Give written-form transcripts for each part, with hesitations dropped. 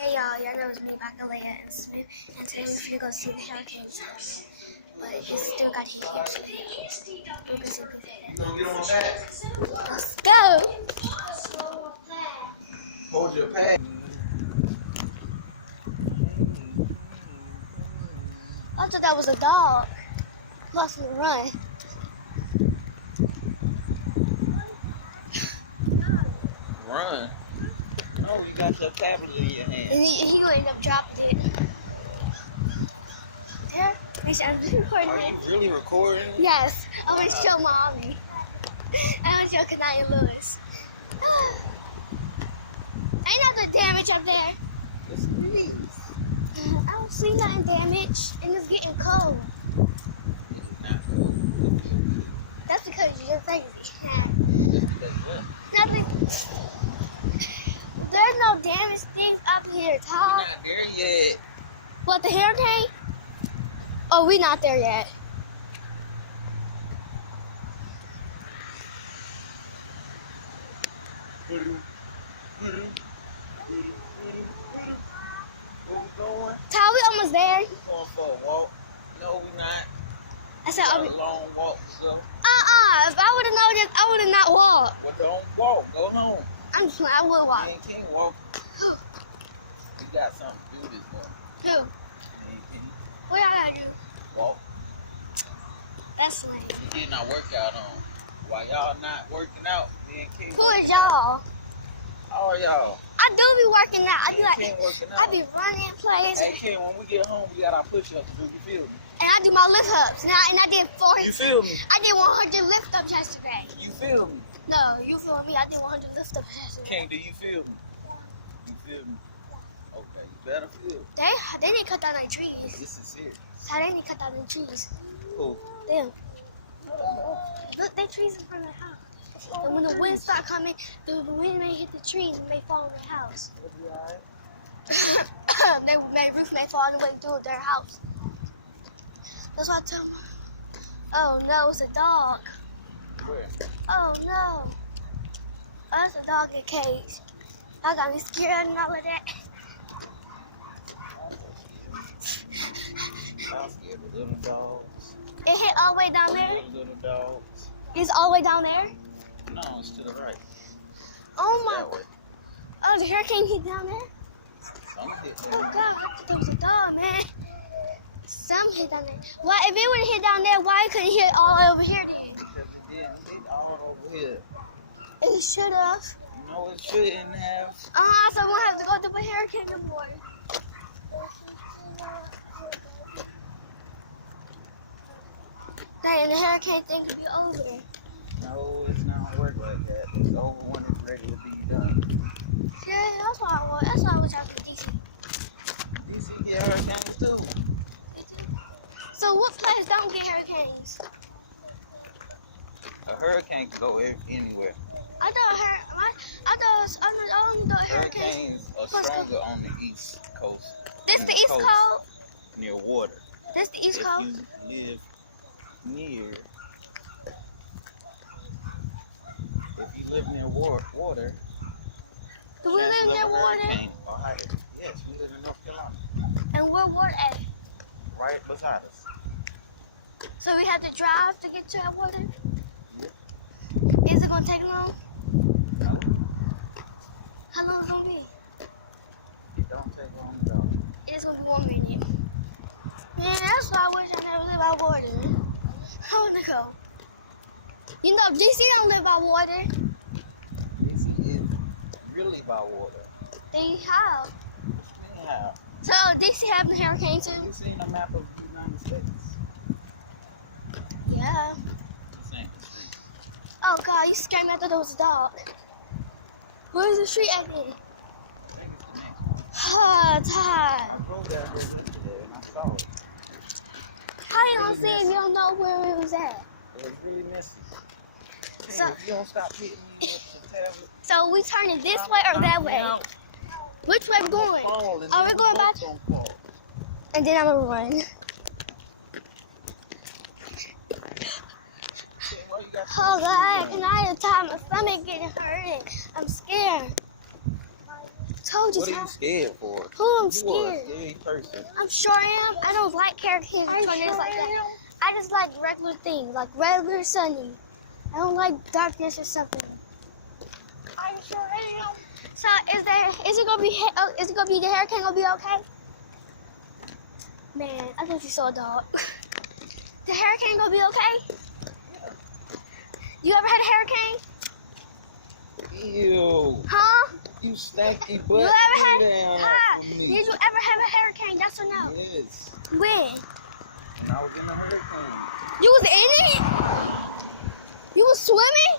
Hey y'all know it's me, Bacalea and Smith, and today we're gonna go see the hurricanes. But it's still got heat here today. We're gonna see the Let's go! Hold your pad. I thought that was a dog. Lost in the run. Run. Oh, you got your tablet in your hand. And he would end up dropped it. There? I'm recording. Are you really recording? Yes. I want to show mommy. I want to show Kanaya Lewis. Ain't nothing damage up there. It's freeze. I don't see nothing damage, and it's getting cold. That's because you're crazy. Nothing. There's no damage things up here, Tom. We're not there yet. What, the hurricane? Oh, we're not there yet. Where we going? Tom, we almost there. We're going for a walk. No, we're not. I said, Got a long walk to go. If I would have known this, I would have not walked. Well, don't walk. Go home. I'm just I would walk. You can't walk. You got something to do this morning. Who? What I gotta do? Walk. That's lame. We getting our workout on. While y'all not working out, me and King. Who is y'all? How are y'all? I do be working out. I be like, King working I out. be running plays. Hey, King, when we get home, we got our push-ups. Do you feel me? And I do my lift ups. And I did 400. You feel me? I did 100 lift ups yesterday. You feel me? No, you feel me? I did 100 lift ups yesterday. King, do you feel me? You feel me? Okay, you better feel. They didn't cut down any trees. This is serious. How they didn't cut down any trees? Cool. Damn. Look, they trees in front of the house. And when the wind start coming, the wind may hit the trees and may fall on their house. Their roof may fall all the way through their house. That's why I tell them. Oh no, it's a dog. Where? Oh no. Oh, that's a dog in a cage. I got me scared and all of that. I'm scared of little dogs. It hit all the way down there? Little dogs. It's all the way down there? No, it's to the right. Oh my. That way. Oh, the hurricane hit down there? Some hit Oh there. God, I thought there was a dog, man. Some hit down there. Why, if it would have hit down there, why couldn't it hit all over here then? Because it didn't hit all over here. It should have. No, it shouldn't have. So we won't have to go through a hurricane no more. Dang, the hurricane thing could be over. No, it's not work like that. It's over when it's ready to be done. Yeah, that's what I want. That's why I wish I was DC. DC get hurricanes too. So what place don't get hurricanes? A hurricane can go anywhere. I only thought hurricanes. Hurricanes are stronger on the east coast. This the East Coast? Near water. This the East If Coast? you live near, if you live near water, Do we live near water? hurricane or higher. Yes, we live in North Carolina. And where water at? Right beside us. So we have to drive to get to that water? Is it gonna take long? No, How long is it gonna be? it don't take long at all. It's gonna be 1 minute. Man, that's why I wish I never lived by water. I wanna go. You know, DC don't live by water. DC is really by water. They have. Anyhow, So DC have a hurricane too? you seen the map of the United States? Yeah. Same. Oh God, you scared me. I thought there was a dog. Where's the street at then? Oh, Todd. I drove down there yesterday and I saw it. How you gonna see if you don't know where it was at? It was really messy. So- If you don't stop hitting me with the tablet, So we turning this way or that way? Which way we going? Are we going back? And then I'm gonna run. Oh God, can I have time? My stomach getting hurting. I'm scared. told you, What are Ty. you scared for? Who I'm You are a scared? scary person. I'm sure I am. I don't like hurricanes and tornadoes like that. I just like regular things, like regular sunny. I don't like darkness or something. I'm sure I am. So is it gonna be the hurricane gonna be okay? Man, I thought you saw a dog. The hurricane gonna be okay? You ever had a hurricane? Ew. Huh? You stank your You butt ever had? down Huh? off of me. Did you ever have a hurricane? Yes or no? Yes. When? When I was in a hurricane. You was in it? You was swimming?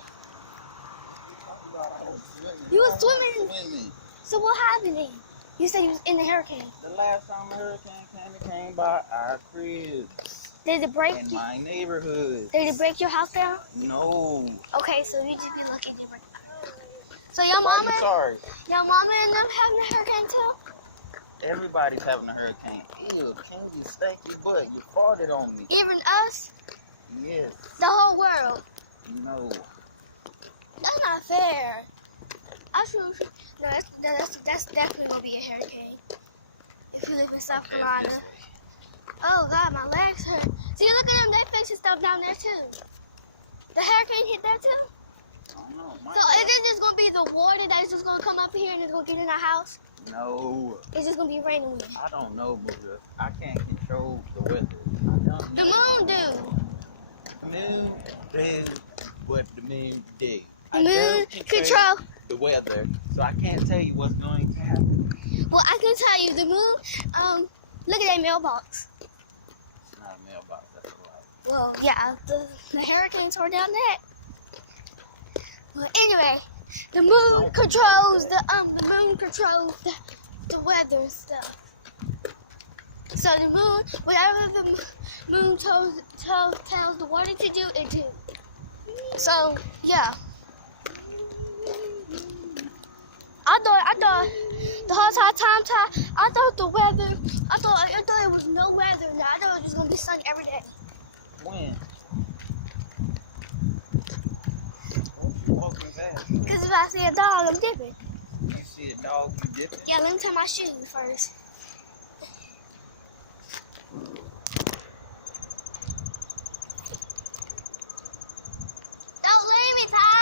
You was swimming. So what happened then? You said you was in the hurricane. The last time a hurricane came by our cribs Did it break? in my neighborhood. Did it break your house down? No. Okay, so you just be lucky it didn't break. So Why you sorry? your mama and them having a hurricane too? Everybody's having a hurricane. Ew, can you stank your butt? You farted on me. Even us? Yes. The whole world? No. That's not fair. I should. No, that's definitely gonna be a hurricane. If you live in South Carolina. Oh God, my legs hurt. See, look at them. They fixing stuff down there too. The hurricane hit there too. I don't know. So is it just gonna be the water that is just gonna come up here and it's gonna get in our house? No. It's just gonna be raining. I don't know, Buddha. I can't control the weather. I don't The know. moon do. The moon do what the moon do. The I moon don't control. the weather, so I can't tell you what's going to happen. Well, I can tell you, the moon. Look at that mailbox. It's not a mailbox. That's a lie. Well, yeah, the hurricane tore down that. Well, anyway, the moon controls the weather and stuff. So the moon, whatever the moon tells the water to do, it do. So yeah, I thought the whole time I thought the weather, I thought it was no weather now. I thought it was gonna be sunny every day. When? Walking fast. Cause if I see a dog, I'm dipping. You see a dog, you dip it? Yeah, let me tie my shoes first. Don't leave me, Ty.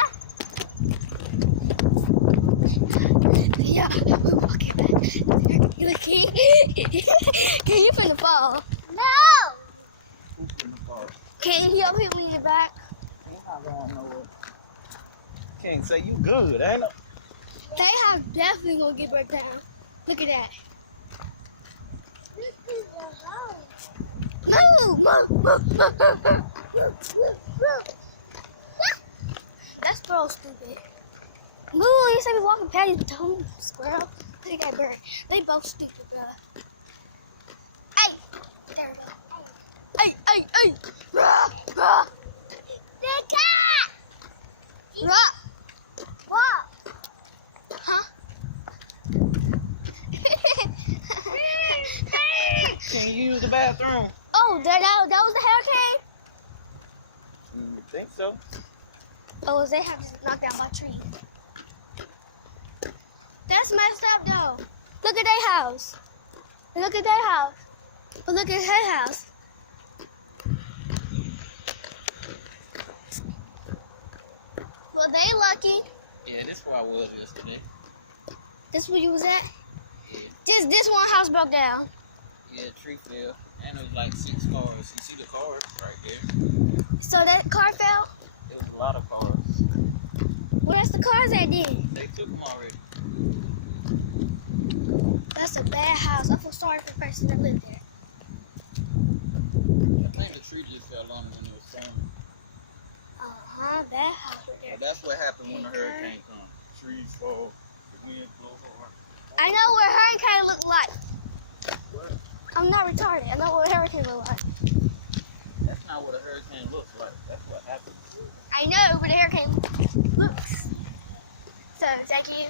Yeah, we're walking back. Look, can you finna fall? No. Who's in the car? Can you help him in the back? He's not going nowhere. Can't say you good, ain't it? They have definitely gonna get burnt down. Look at that. That's bro stupid. Move, you said we walking past you dumb squirrel. Look at that bird. They both stupid, bro. Hey! There we go. Hey, hey, hey! Rah, rah! The cat! Rah! What? Huh? Can you use the bathroom? Oh, that was the hurricane? I think so. Oh, they have just knocked down my tree. That's messed up, though. Look at their house. Look at their house. But look at her house. Well, they lucky. Yeah, that's where I was yesterday. That's where you was at? Yeah. This one house broke down. Yeah, tree fell. And it was like 6 cars. You see the cars right there? So that car fell? There was a lot of cars. Where's the cars at then? They took them already. That's a bad house. I feel sorry for the person that lived there. I think the tree just fell on them when it was storming. Bad house right there. But that's what happened when the hurricane comes. Trees fall, the wind blows hard. I know what a hurricane look like. What? I'm not retarded. I know what a hurricane look like. That's not what a hurricane looks like. That's what happens. I know what a hurricane looks. So, thank you.